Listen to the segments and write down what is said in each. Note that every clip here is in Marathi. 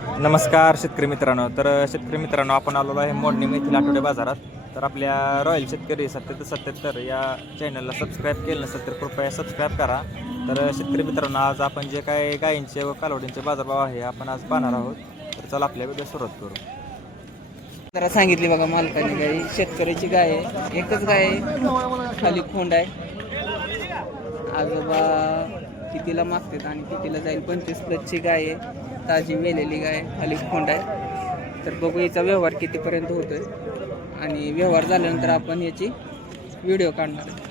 नमस्कार शेतकरी मित्रांनो. तर शेतकरी मित्रांनो आपण आलेलो आहे मोडणी मेथील आठवडे बाजारात. तर आपल्या रॉयल शेतकरी सत्याहत्तर सत्याहत्तर या चॅनलला सबस्क्राईब केलं नसेल तर कृपया सबस्क्राईब करा. तर शेतकरी मित्रांनो आज आपण जे काय गायींचे व कालवडींचे बाजारभाव आहे आपण आज पाहणार आहोत. तर चला आपल्या व्हिडिओ सुरुवात करू. जरा सांगितली बघा मालकाने गाय शेतकऱ्याची गाय आहे. एकच गाय आहे. खाली खोंड आहे. आजोबा कितीला मागतात आणि कितीला जाईल? पंचवीस प्लसची गाय आहे. ताजी वेलेली गाय आहे, खाली खोंड आहे. तर बघू याचा व्यवहार कितीपर्यंत होतोय. आणि व्यवहार झाल्यानंतर आपण याची व्हिडिओ काढणार आहे.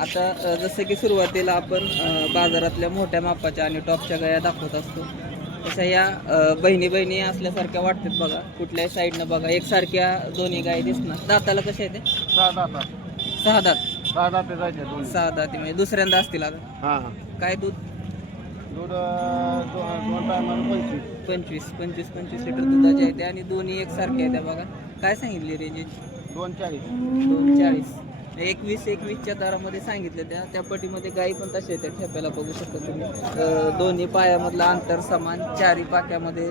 आता जसं की सुरुवातीला आपण बाजारातल्या मोठ्या मापाच्या आणि टॉपच्या गाया दाखवत असतो. तशा या बहिणी बहिणी असल्यासारख्या वाटतात बघा. कुठल्याही साईडनं बघा. एकसारख्या दोन्ही गाय दिसणार. दाताला कशा आहेत? ते? सहा दाता. सहा दात. सहा दाते जायचे दोन सहा दाती म्हणजे दुसऱ्यांदा असतील आता. हा हा. काय दूध? दूध अं, दो- दोन टायमाला पंचवीस. पंचवीस पंचवीस पंचवीस लिटर दुधाचे आहे ते आणि दोन्ही एकसारखे आहेत बघा. काय सांगितली रेंज दोन चाळीस. दोन चाळीस. एकवीस एकवीसच्या दरामध्ये सांगितलं त्या त्या पटीमध्ये गाई पण तशा आहेत त्या ठेप्याला बघू शकता तुम्ही. अं, दोन्ही पायामधलं अंतर समान चारी पाक्यामध्ये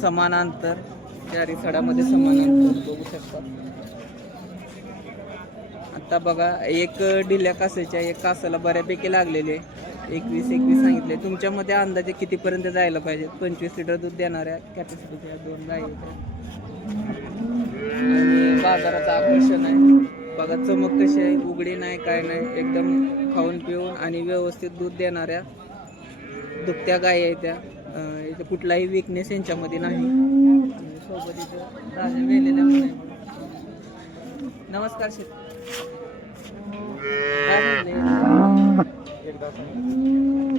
समान अंतर चारी सडामध्ये समान अंतर बघू शकता. आता बघा एक ढिल्या कासाच्या एक कासाला बऱ्यापैकी लागलेले एकवीस एकवीस सांगितले. तुमच्यामध्ये अंदाजे कितीपर्यंत जायला पाहिजे? पंचवीस लिटर दूध देणाऱ्या कॅपॅसिटीच्या दोन गाई आहेत. आणि बाजाराचं आकर्षण आहे. बघा चमक कशी आहे? उघडी नाही काय नाही. एकदम खाऊन पिऊन आणि व्यवस्थित दूध देणाऱ्या दुभत्या गायी आहेत त्या. इथं कुठलाही विकनेस यांच्यामध्ये नाही. सोबत इथं वेलेल्या नमस्कार शेत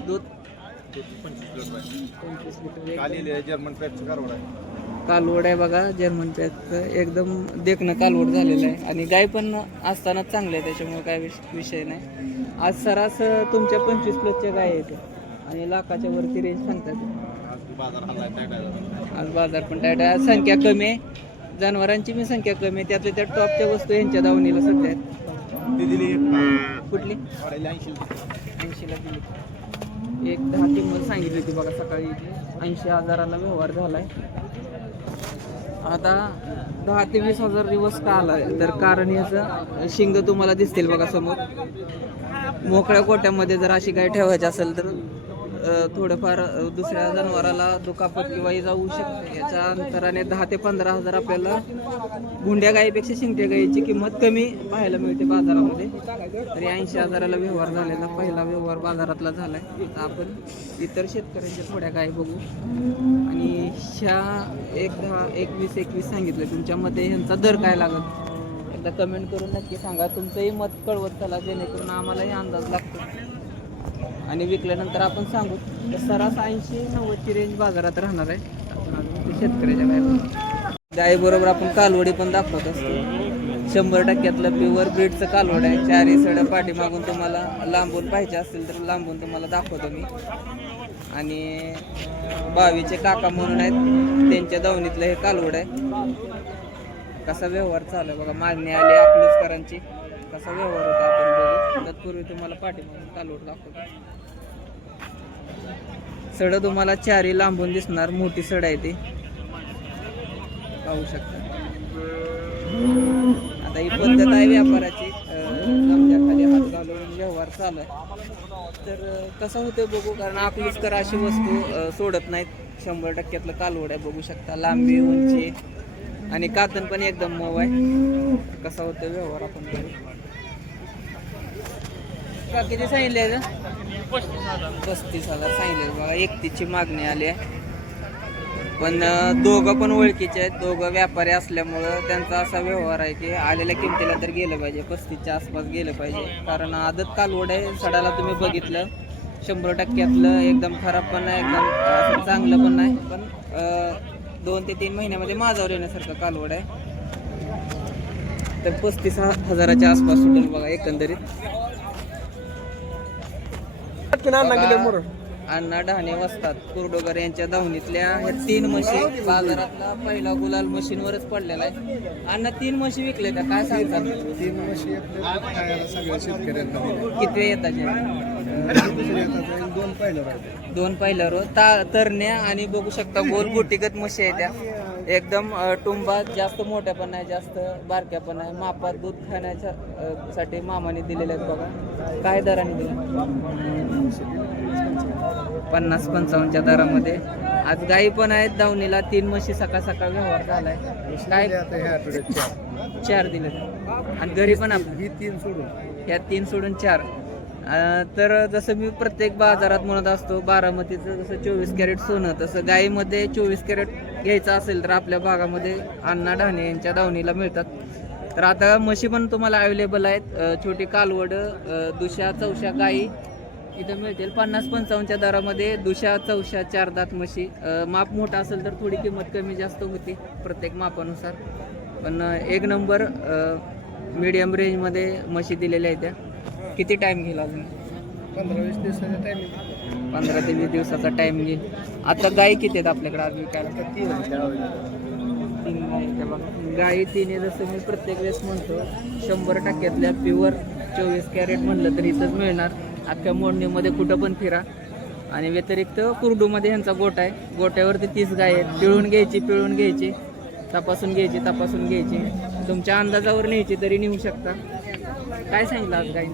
दूध पंचवीस लिटर जर्मन पॅपचं कारवड आहे कालवड आहे बघा जर्मन पॅचचं एकदम देखणं कालवड झालेलं आहे. आणि गाय पण असताना चांगलं आहे त्याच्यामुळे काय विष- विषय नाही. आज सरास तुमच्या पंचवीस प्लसच्या गाय आहेत. आणि लाखाच्या वरती रेंज सांगतात. आज बाजार हल्ला आहे आज बाजार पण टाईट आहे. आज संख्या कमी आहे. जनावरांची पण संख्या कमी आहे. त्यातल्या त्या टॉपच्या वस्तू यांच्या दावणीला सध्या आहेत. ती दिली कुठली? ऐंशीला दिली. एक दहा किंमत सांगितली होती बघा सकाळी ऐंशी हजाराला व्यवहार झालाय. आता दहा ते वीस हजार दिवस का आलाय तर कारण याचं शिंग तुम्हाला दिसतील बघा समोर. मोकळ्या कोट्यामध्ये जर अशी गाय ठेवायची असेल तर थोडंफार दुसऱ्या जनावराला दुखापत किंवा इजा होऊ शकते. याच्या अंतराने दहा ते पंधरा हजार आपल्याला गुंड्या गायीपेक्षा शिंगट्या गायीची किंमत कमी पाहायला मिळते बाजारामध्ये. तरी ऐंशी हजाराला व्यवहार झालेला पहिला व्यवहार बाजारातला झाला आहे आपण इतर शेतकऱ्यांच्या थोड्या गायी बघू. आणि ह्या एक दहा एकवीस एकवीस सांगितलं. तुमच्या मते ह्यांचा दर काय लागत एकदा कमेंट करून नक्की सांगा. तुमचंही मत कळवत चला जेणेकरून आम्हालाही अंदाज लागतो. आणि विकल्यानंतर आपण सांगू तर सरास ऐंशी नव्वदची रेंज बाजारात राहणार आहे. आपण अजून ते शेतकऱ्याच्या गाय गाई आपण कालवडी पण दाखवत असतो. शंभर टक्क्यातलं प्युअर ब्रीडचं कालवड आहे. चारही सड्या पाठीमागून तुम्हाला लांबून पाहिजे असतील तर लांबून तुम्हाला दाखवतो मी. आणि बावीचे काका म्हणून आहेत त्यांच्या दावणीतलं हे कालवड आहे. कसा व्यवहार चालू आहे बघा मागणी आली अकलूजकरांची. असा व्यवहार होता आपण तत्पूर्वी तुम्हाला पाठीमागून कालवड दाखवतो. सड तुम्हाला चारी लांबून दिसणार मोठी सड आहे ती. पाहू शकता. आता ही पद्धत आहे व्यापाराची. खाली हात घालून व्यवहार चालू आहे. तर कसं होतं बघू कारण आपलीच तर अशी वस्तू सोडत नाहीत. शंभर टक्क्यातलं कालवड आहे बघू शकता. लांबी उंची आणि कातन पण एकदम मऊ आहे. कसा होतं व्यवहार आपण करू का किती सांगितले पस्तीस हजार सांगितले बघा एकतीसची मागणी आली आहे. पण दोघं पण ओळखीचे आहेत. दोघं व्यापारी असल्यामुळं त्यांचा असा व्यवहार आहे की आलेल्या किमतीला तर गेलं पाहिजे. पस्तीसच्या आसपास गेलं पाहिजे. कारण आदत कालवड आहे. सडाला तुम्ही बघितलं. शंभर टक्क्यातलं एकदम खराब पण नाही एकदम चांगलं पण नाही. पण दोन ते तीन महिन्यामध्ये माझावर येण्यासारखं कालवड आहे. तर पस्तीस हजाराच्या आसपास सुटेल बघा एकंदरीत. किती नाना गेले मोर. अण्णा ढाणे वसतात. कुर्डोगर यांच्या धावणीतल्या ह्या तीन म्हशी बाजारातला पहिला गुलाल मशीनवरच पडलेला आहे. अण्णा तीन म्हशी विकले त्या काय सांगतात तीन वर्षी आपल्या खायला सगळ्या शेतकऱ्यांना दिल्या. किती येतात? दुसरी येतात आणि दोन पहिलं राहते दोन पहिल्यावर ता तरण्या आणि बघू शकता गोल गुटीगत म्हशी आहे त्या एकदम टुंबा जास्त मोठ्या पण नाही जास्त बारक्या पण नाही. मापात दूध खाण्याच्या अ, साठी मामाने दिलेले आहेत बघा. काय दराने दिले? पन्नास पंचावन्नच्या दरामध्ये. आज गाई पण आहेत दावणीला. तीन म्हशी सकाळ सकाळ व्यवहार झालाय. काय? दिले आता ह्या आठवड्यात चार चार दिले आणि घरी पण आपण ही तीन सोडून. या तीन सोडून चार. तर जसं मी प्रत्येक बाजारात म्हणत असतो बारामतीचं जसं चोवीस कॅरेट सोनं तसं गाईमध्ये चोवीस कॅरेट घ्यायचं असेल तर आपल्या भागामध्ये अण्णा ढाणे यांच्या दावणीला मिळतात. तर आता म्हशी पण तुम्हाला अवेलेबल आहेत. छोटी कालवड दुशा चौशा गाई इथं मिळतील. पन्नास पंचावन्नच्या दरामध्ये दुशा चौशा चार दात म्हशी. माप मोठा असेल तर थोडी किंमत कमी जास्त होती प्रत्येक मापानुसार. पण एक नंबर मीडियम रेंजमध्ये म्हशी दिलेल्या आहेत त्या. किती टाइम घेईल अजून? पंधरा वीस दिवसाचा टायमिंग पंधरा ते वीस दिवसाचा टाइम घेईल. आता गाई किती आहेत आपल्याकडे आज विकायला? आता तीन गाई बघा. गाई तीन आहे जसं मी प्रत्येक वेळेस म्हणतो शंभर टक्क्यातल्या प्युअर चोवीस कॅरेट म्हणलं तर इथंच मिळणार. अख्ख्या मोडणीमध्ये कुठं पण फिरा. आणि व्यतिरिक्त कुर्डूमध्ये ह्यांचा गोठा आहे. गोट्यावरती तीस गाय आहेत. पिळून घ्यायची पिळून घ्यायची. तपासून घ्यायची तपासून घ्यायची. तुमच्या अंदाजावर न्यायची तरी नेऊ शकता. काय सांगितलं आज गाई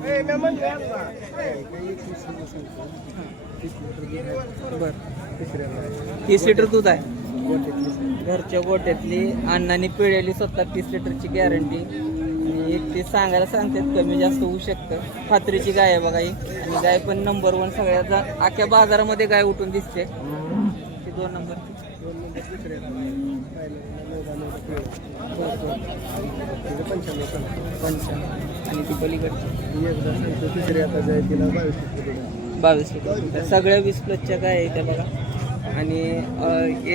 बर. तीस लिटर दूध आहे. घरच्या गोट्यातली अण्णाने पिळलेली स्वतः तीस लिटरची गॅरंटी आणि एक ते सांगायला सांगतात कमी जास्त होऊ शकतं. खात्रीची गाय आहे बघा ही. आणि गाय पण नंबर वन सगळ्यात जा अख्ख्या बाजारामध्ये गाय उठून दिसते. ती दोन नंबर पंचावन्न आणि ती पलीकडची. एकदा सांगतो तिसरी आता जाय तिला बावीस. बावीस लिटर सगळ्या वीस प्लसच्या काय आहे त्या बघा. आणि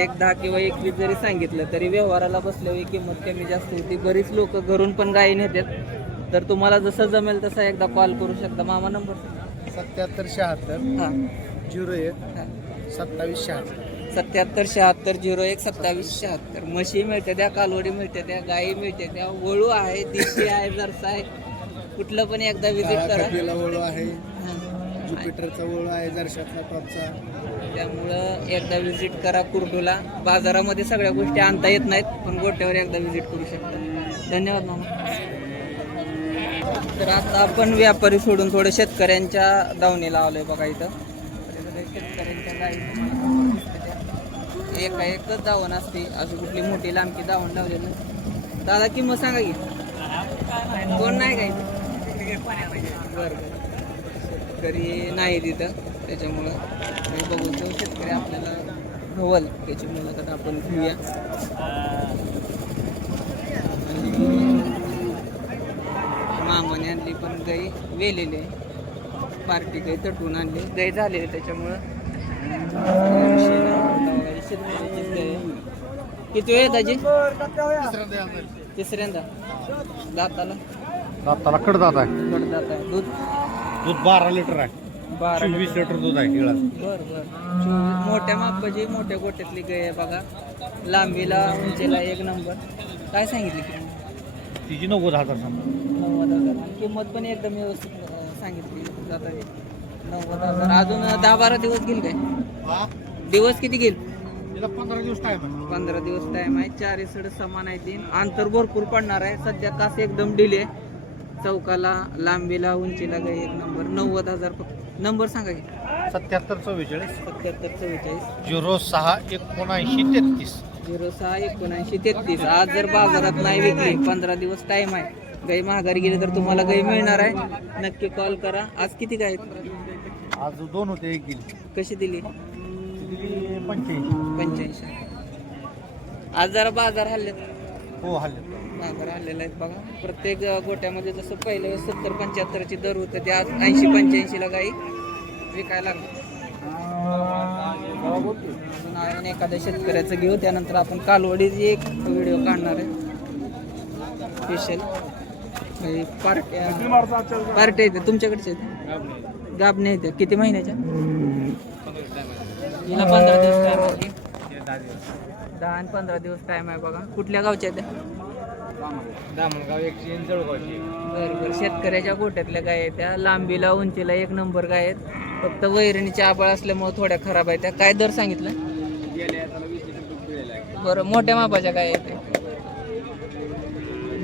एक दहा किंवा एकवीस जरी सांगितलं तरी व्यवहाराला बसल्यावर किंमत कमी जास्त होती बरीच लोक घरून पण गायी नेतात तर तुम्हाला जसं जमेल तसा एकदा कॉल करू शकता. मामा नंबर सत्याहत्तर शहात्तर हां. झिरो एक हां. सत्तावीस शहात्तर. सत्याहत्तर शहात्तर झिरो एक सत्तावीस शहात्तर. म्हशी मिळते त्या कालवडी मिळते त्या गाई मिळते त्या वळू आहे देशी आहे जरसा आहे. कुठलं पण एकदा विजिट करा. ओळू आहे. हां. ज्युपिटरचा ओळू आहे जर्शातला टॉपचा. त्यामुळं एकदा विजिट करा कुर्डूला. बाजारामध्ये सगळ्या गोष्टी आणता येत नाहीत पण गोट्यावर एकदा विजिट करू शकता. धन्यवाद मामा. तर आता आपण व्यापारी सोडून थोडे शेतकऱ्यांच्या दावणीला आलोय बघा इथं. काही शेतकऱ्यांच्या गाई तुम्हाला दिसतात त्या. एका एकच दावण असते. अशी कुठली मोठी लांबकी दावण लावलेलं नाही. दादा किंमत सांगा की. कोण नाही बरं शेतकरी नाही तिथं त्याच्यामुळं मी बघू तो शेतकरी आपल्याला हवल त्याची मुलाखत आपण घेऊया. आणि मामाने आणली पण गाई वेलेली आहे. पार्टी गाई तटवून आणली. गाई झालेली त्याच्यामुळं. किती वेळ दाजी? तिसऱ्यांदा. दाताला? दाताला कडदात आहे. कडदात आहे. दूध? दूध बारा लिटर आहे. बारा वीस लिटर. दूध आहे बर बर. चोवीस मोठ्या मापाची मोठ्या गोट्यातली गाय आहे बघा. लांबीला उंचीला एक नंबर. काय सांगितली किंमत? तिची नव्वद हजार नव्वद हजार. किंमत पण एकदम व्यवस्थित अं, सांगितली जाता नव्वद हजार. अजून दहा बारा दिवस घेईल काय? दिवस किती तिला पंधरा दिवस टाइम आहे. पंधरा दिवस टाइम आहे. चार सड समान आहे तीन. अंतर भरपूर पडणार आहे. सध्या कास एकदम डिले चौकाला लांबीला उंचीला गाय एक नंबर. नव्वद हजार फक्त. नंबर सांगा की. सत्याहत्तर चव्वेचाळीस. सत्याहत्तर चव्वेचाळीस. झिरो सहा एकोणऐंशी तेहतीस. झिरो सहा एकोणऐंशी तेहतीस. आज जर बाजारात नाही विकली पंधरा दिवस टाइम आहे. गाई महागारी गेली तर तुम्हाला गाई मिळणार आहे. नक्की कॉल करा. आज किती गाय आहेत? आज दोन होते एक गेली कशी दिली? दिली पंच्याऐंशी. पंच्याऐंशी. आज जरा बाजार हल्ले हो हल्ले बाजार हल्लेला आहेत बघा. प्रत्येक गोट्यामध्ये जसं पहिलं सत्तर पंच्याहत्तरची दर होतं ते आज ऐंशी पंच्याऐंशीला गाई विकायला अजून आपण एखाद्या शेतकऱ्याचं घेऊ त्यानंतर आपण कालवडीची एक व्हिडिओ काढणार आहे. स्पेशल पार्ट्या पार्ट्या येते तुमच्याकडचे आहेत? गाबणे आहेत किती महिन्याच्या? हिला पंधरा दिवस टाइम आहे. दहा आणि पंधरा दिवस टाइम आहे बघा. कुठल्या गावच्या आहेत? त्या दामणगाव एकशे जळगावची. बरं बरं. शेतकऱ्याच्या गोट्यातल्या गाय आहेत? त्या लांबीला उंचीला एक नंबर गाय आहेत? फक्त वैरणीच्या आबळ असल्यामुळे थोड्या खराब आहेत. त्या काय दर सांगितलं? बरं मोठ्या मापाच्या गाय आहेत त्या.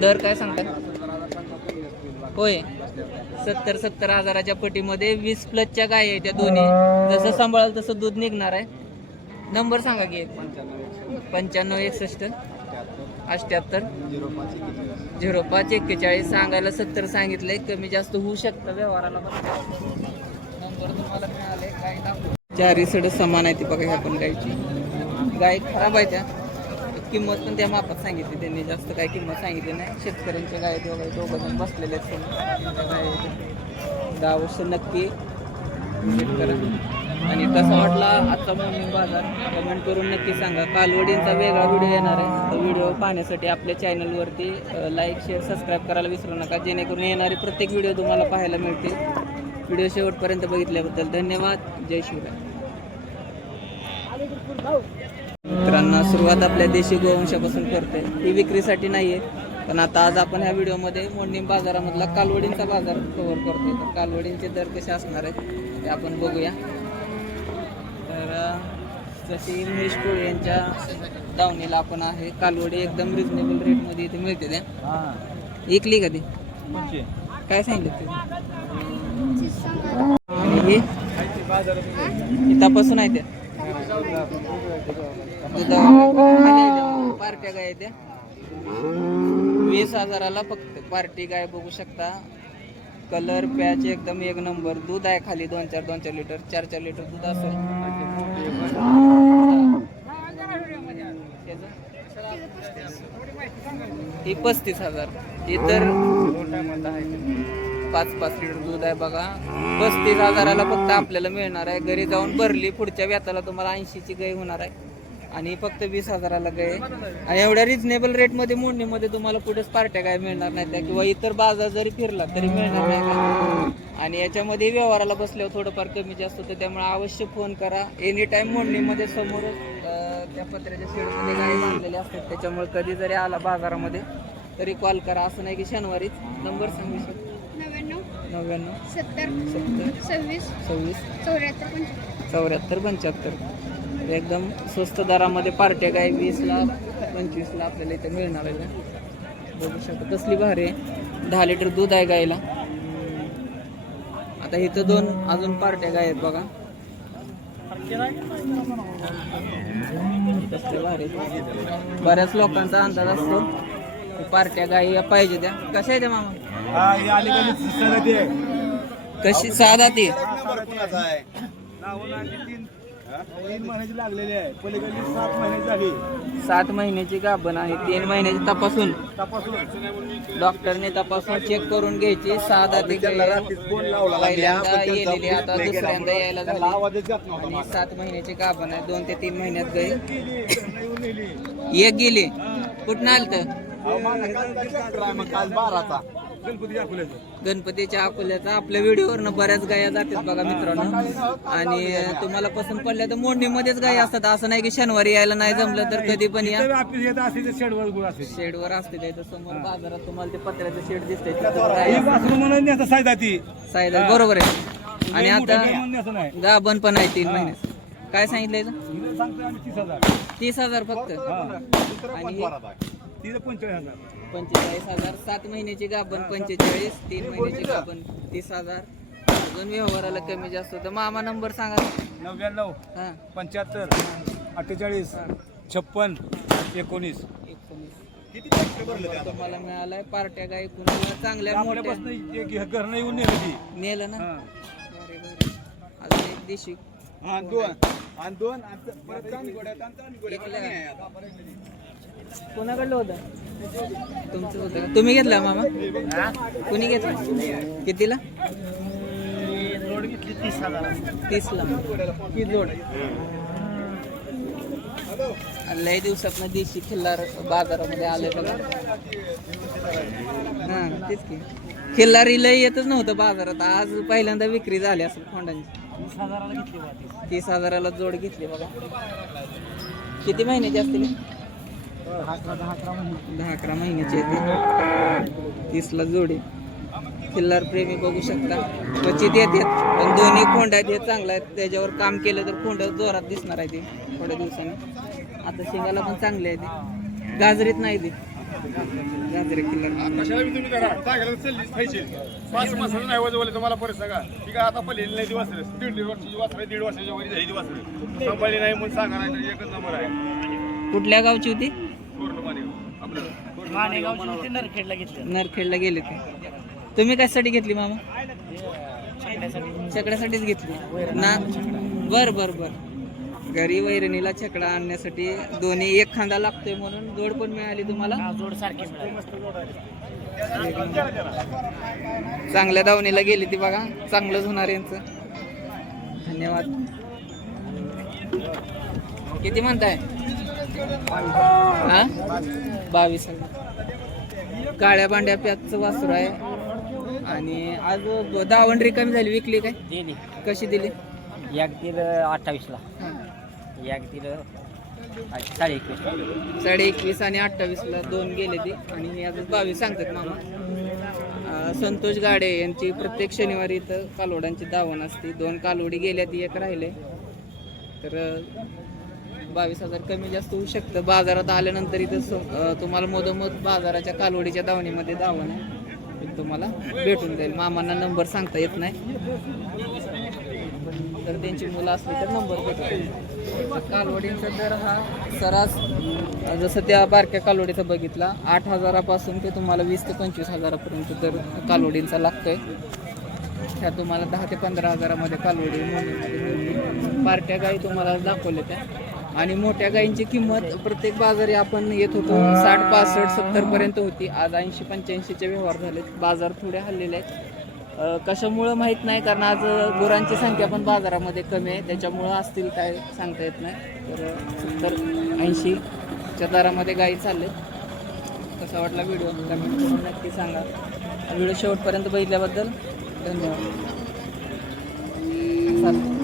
दर काय सांगतात होय. सत्तर सत्तर हजाराच्या पटीमध्ये वीस प्लसच्या गाय आहेत त्या दोन्ही. जसं सांभाळाल तसं दूध निघणार आहे. नंबर सांगा की एक. पंच्याण्णव एकसष्ट. अठ्ठ्याहत्तर झिरो पाच एक्केचाळीस. सांगायला सत्तर सांगितले कमी जास्त होऊ शकतं व्यवहाराला नंबर तुम्हाला मिळाले. काय दाखव. चारी सड समान आहे ती बघा ह्या पण गायची गाय खराब आहे त्या. किंमत पण त्या मापात सांगितली त्यांनी. जास्त काय किंमत सांगितली नाही. शेतकऱ्यांच्या गाय दोघं दोघं जण बसलेले आहेत गाय दहा वर्ष नक्की. शेतकऱ्यांना आणि कसा वाटला आजचा मॉर्निंग बाजार कमेंट करून नक्की सांगा. कालवडींचा वेगळा व्हिडिओ येणार आहे. तो व्हिडिओ पाहण्यासाठी आपल्या चॅनलवरती लाईक शेअर सबस्क्राईब करायला विसरू नका. जेणेकरून येणारे प्रत्येक व्हिडिओ तुम्हाला पाहायला मिळतील. व्हिडिओ शेवटपर्यंत बघितल्याबद्दल धन्यवाद. जय शिवराय. मित्रांना सुरुवात आपल्या देशी गोवंशापासून करते. ही विक्रीसाठी नाही आहे पण आता आज आपण ह्या व्हिडिओमध्ये मोडणी बाजारामधला कालवडींचा बाजार कव्हर करतोय. तर कालवडींचे दर कसे असणार आहेत ते आपण बघूया. तर अं, जशी महेश कोळी यांच्या दावणीला आपण आहे कालवडी एकदम रिजनेबल रेटमध्ये इथे मिळते त्या. हां. इकली का ती? काय सांगितलं ते? आणि ही? तपासून आहे त्या. पार्ट्या गाय त्या? वीस हजाराला फक्त. पार्टी गाय बघू शकता. कलर पॅच एकदम एक नंबर. दूध आहे खाली दोन चार दोन चार लिटर चार चार लिटर दूध असेल. ही पस्तीस हजार. ही तर पाच पाच लिटर दूध आहे बघा. पस्तीस हजाराला फक्त आपल्याला मिळणार आहे. घरी जाऊन भरली पुढच्या व्याताला तुम्हाला ऐंशीची गाय होणार आहे. आणि फक्त वीस हजाराला गाय. आहे. आणि एवढ्या रिजनेबल रेटमध्ये मोडणीमध्ये तुम्हाला पुढेच पार्ट्या काय मिळणार नाही त्या किंवा इतर बाजार जरी फिरला तरी मिळणार नाही का? आणि याच्यामध्ये व्यवहाराला बसल्यावर थोडंफार कमी जास्त होतं त्यामुळे अवश्य फोन करा. एनी टाइम मोडणीमध्ये समोरच त्या पत्र्याच्या शेडमध्ये गाय बांधलेल्या असतात त्याच्यामुळे कधी जरी आला बाजारामध्ये तरी कॉल करा. असं नाही की शनिवारीच. नंबर सांगू शकतो? नव्याण्णव. नव्याण्णव. सत्तर. सत्तर. सव्वीस. सव्वीस. चौऱ्याहत्तर चौऱ्याहत्तर पंच्याहत्तर. एकदम स्वस्त दरामध्ये पार्ट्या गाय वीसला पंचवीसला आपल्याला इथे मिळणार आहे. बघू शकतो कसली भारी आहे. दहा लिटर दूध आहे गायला. आता इथं दोन अजून पार्ट्या गाय आहेत बघा. कसले भारी आहेत. बऱ्याच लोकांचा अंदाज असतो पार्ट्या गाई पाहिजे त्या. कशा आहे त्या मामा? कशी? साधा ती. तीन महिन्याची लागलेली आहे. पलीकडली सात महिने झाली सात महिन्याची गाभण आहे. तीन महिन्याची तपासून. तपासून. डॉक्टरने तपासून चेक करून घ्यायची. लावला पहिल्यांदा येलेली आता दुसऱ्यांदा यायला झाली. आणि. सात महिन्याची गाभण आहे? दोन ते तीन महिन्यात गई. नेली. एक गेली. कुठं आलं तर काल बाराचा. गणपती गणपतीच्या अकोल्याचा आपल्या व्हिडिओवरनं बऱ्याच गाया जातात बघा मित्रांनो. आणि तुम्हाला पसंत पडल्या तर मोडणीमध्येच गाय असतात. असं नाही की शनिवारी यायला नाही जमलं तर कधी पण या. शेडवर असते ते. समोर बाजारात तुम्हाला ते पत्र्याचं शेड दिसतंय. सायदा बरोबर आहे. आणि आता गाभण पण आहे तीन महिने काय सांगितलंय तीस हजार. फक्त. आणि तिथं पंचेचाळीस हजार. पंचेचाळीस हजार. सात महिन्याची गाभण पंचेचाळीस तीन महिन्याची गाभण तीस हजार. अजून व्यवहाराला कमी जास्त होतं. मामा नंबर सांगा. नव्याण्णव हा. पंच्याहत्तर अठ्ठेचाळीस छप्पन एकोणीस. एकोणीस. किती ट्रॅक्टर भरले ते तुम्हाला मिळालाय पार्ट्या गाय कुणाला चांगल्या मोठ्या. आपल्यापासून एक घरनं येऊन नेलं ती नेलं ना? हा. बरे बरे. अजून एक देशी. हा दोन. आणि दोन. आणि परत गोड्या गोड्या. कोणाकडलं होतं? तुमचं होतं का? तुम्ही घेतला मामा? कुणी घेतला? कितीला? तीसला. किती जोड लय दिवसात ना देशी खिल्लार बाजारामध्ये आले बघा. हा तेच की. खिल्लारी लय येतच नव्हतं बाजारात. आज पहिल्यांदा विक्री झाली असेल खोंडांची. तीस हजाराला जोड घेतली बघा. किती महिन्याची असतील दहा अकरा महिन्याची येते तीसला जोडी. खिल्लार प्रेमी बघू शकता. क्वचित येतात पण दोन्ही खोंड हे चांगलं आहेत त्याच्यावर काम केलं तर खोंड जोरात दिसणार आहे ते थोड्या दिवसांनी. आता शिंगाला पण चांगले आहे ते. गाजरीत नाही ते. गाजरे खिल्लार परत सांगा. ती काय आता पडलेली नाही दिवस रे. दीड दीड वर्षाची वासरे दीड वर्षाच्या वरी झाली दिवस रे. सांभाळली नाही म्हणून सांगा नाही तर एकच नंबर आहे. कुठल्या गावची होती? नरखेडला गेले ते तुम्ही कशासाठी घेतली मामा? छकड्यासाठीच घेतली. ना? बर बर बर. घरी वैरणीला छकडा आणण्यासाठी दोन्ही एक खांदा लागतोय म्हणून जोड पण मिळाली तुम्हाला? चांगल्या दावणीला गेली ती बघा. चांगलंच होणार यांचं. धन्यवाद. किती म्हणताय? हा? बावीस हजार. काळ्या बांड्या प्याचं वासरू आहे. आणि आज दावण रिकामी झाली विकली काय? दिली. कशी दिली? एक दिलं अठ्ठावीसला. एक दिलं साडे एकवीस साडे एकवीस आणि अठ्ठावीसला दोन गेले ती. आणि मी आता बावीस सांगतात मामा. संतोष गाडे यांची प्रत्येक शनिवारी इथं कालवडांची दावण असते. दोन कालवडी गेल्या ती एक राहिले. तर बावीस हजार कमी जास्त होऊ शकतं. बाजारात आल्यानंतर इथं स- तुम्हाला मधोमध बाजाराच्या कालवडीच्या दावणीमध्ये दावण आहे. तुम्हाला भेटून जाईल. मामांना नंबर सांगता येत नाही. तर त्यांची मुलं असली तर नंबर भेटतो. कालवडींचा दर हा सरास जसं त्या बारक्या कालवडीचा बघितला आठ हजारापासून ते तुम्हाला वीस ते पंचवीस हजारापर्यंत दर कालवडींचा लागतोय. ह्या तुम्हाला दहा ते पंधरा हजारामध्ये कालवडी मोडीमध्ये पार्ट्या गाई तुम्हाला दाखवल्या त्या. आणि मोठ्या गायींची किंमत प्रत्येक बाजारी आपण येत होतो. साठ पासष्ट सत्तर पर्यंत होती. आज ऐंशी पंच्याऐंशीचे व्यवहार झाले बाजार थोडे हल्लेले आहेत. कशामुळं माहीत नाही कारण आज गुरांची संख्या पण बाजारामध्ये कमी आहे. त्याच्यामुळं असतील काय सांगता येत नाही. तर सत्तर ऐंशीच्या दरामध्ये गायी चालले कसा वाटला व्हिडिओ? कमेंट करून नक्की सांगा. व्हिडिओ शेवटपर्यंत बघितल्याबद्दल धन्यवाद. चालेल.